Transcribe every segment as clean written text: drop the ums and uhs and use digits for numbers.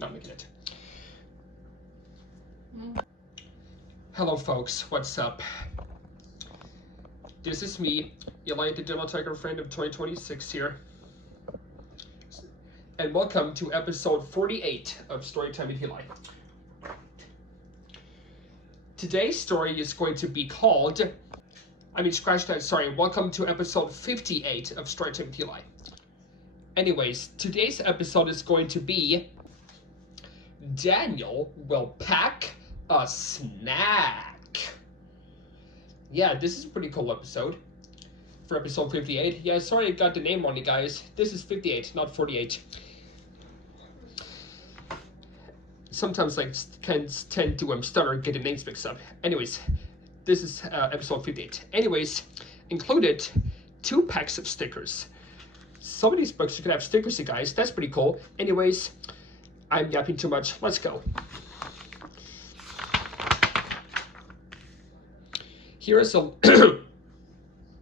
Not making it. Hello, folks. What's up? This is me, Eli, the Demo Tiger friend of 2026 here. And welcome to episode 48 of Storytime with Eli. Today's story is going to be called, welcome to episode 58 of Storytime with Eli. Anyways, today's episode is going to be Daniel will pack a snack. Yeah, this is a pretty cool episode for episode 58. Yeah, sorry I got the name wrong, you guys. This is 58, not 48. Sometimes can tend to stutter and get the names mixed up. Anyways, this is episode 58. Anyways, included 2 packs of stickers. Some of these books you can have stickers, you guys. That's pretty cool. Anyways, I'm yapping too much. Let's go. Here is a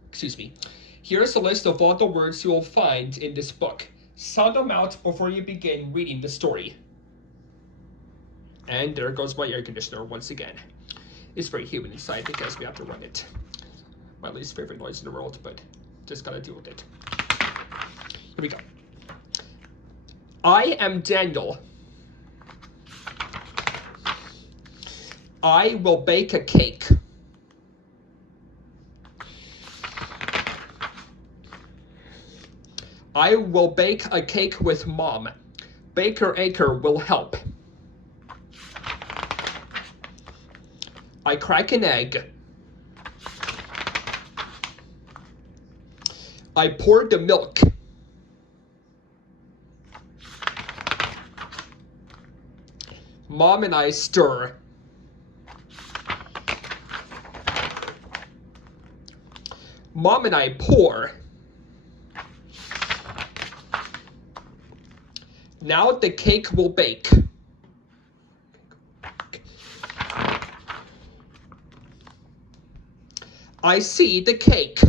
excuse me. Here is a list of all the words you will find in this book. Sound them out before you begin reading the story. And there goes my air conditioner once again. It's very humid inside because we have to run it. My least favorite noise in the world, but just gotta deal with it. Here we go. I am Daniel. I will bake a cake. I will bake a cake with Mom. Baker Acre will help. I crack an egg. I pour the milk. Mom and I stir. Mom and I pour. Now the cake will bake. I see the cake.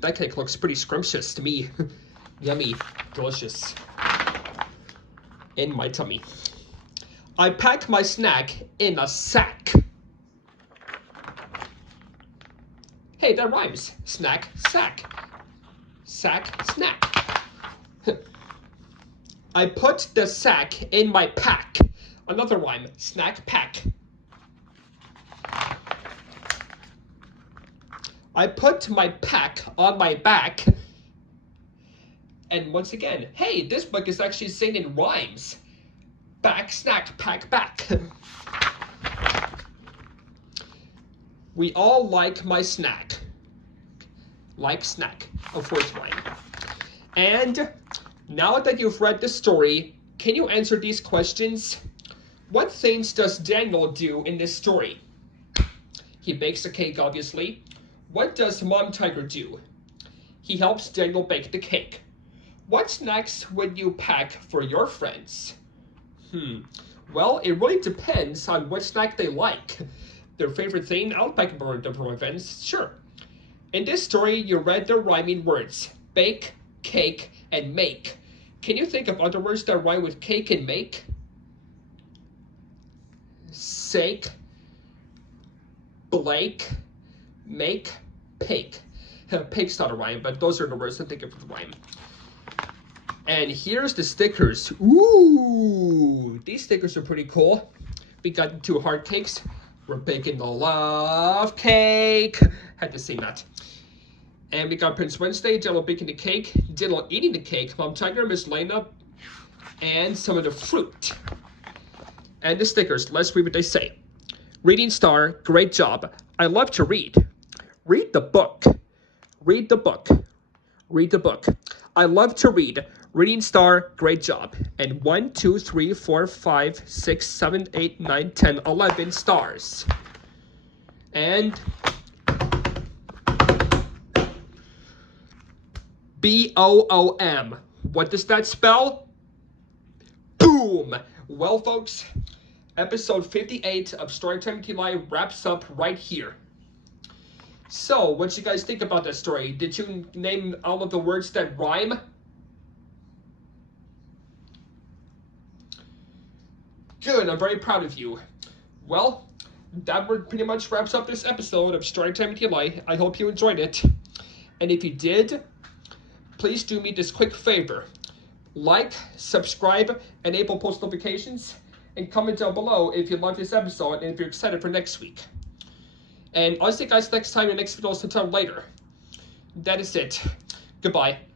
That cake looks pretty scrumptious to me. Yummy, delicious. In my tummy. I pack my snack in a sack. Hey, that rhymes. Snack, sack. Sack, snack. I put the sack in my pack. Another rhyme. Snack, pack. I put my pack on my back. And once again, hey, this book is actually singing rhymes. Back, snack, pack, back. We all like my snack. Like snack, of course, rhyme. And now that you've read the story, can you answer these questions? What things does Daniel do in this story? He bakes a cake, obviously. What does Mom Tiger do? He helps Daniel bake the cake. What snacks would you pack for your friends? Well, it really depends on what snack they like. Their favorite thing, I'll pack them for my friends, sure. In this story, you read the rhyming words, bake, cake, and make. Can you think of other words that rhyme with cake and make? Sake, Blake, make, pake. Pake's not a rhyme, but those are the words that think of the rhyme. And here's the stickers. Ooh, these stickers are pretty cool. We got 2 heart cakes. We're baking the love cake. Had to sing that. And we got Prince Wednesday, Daniel baking the cake, Daniel eating the cake, Mom Tiger, Miss Lena, and some of the fruit. And the stickers, let's read what they say. Reading star, great job. I love to read. Read the book. Read the book. Read the book. I love to read. Reading star, great job. And 1, 2, 3, 4, 5, 6, 7, 8, 9, 10, 11 stars. And B-O-O-M. What does that spell? Boom! Well, folks, episode 58 of Storytime with Eli wraps up right here. So, what you guys think about that story? Did you name all of the words that rhyme? Good, I'm very proud of you. Well, that pretty much wraps up this episode of Storytime with Eli. I hope you enjoyed it. And if you did, please do me this quick favor. Like, subscribe, enable post notifications, and comment down below if you loved this episode and if you're excited for next week. And I'll see you guys next time in the next video sometime later. That is it. Goodbye.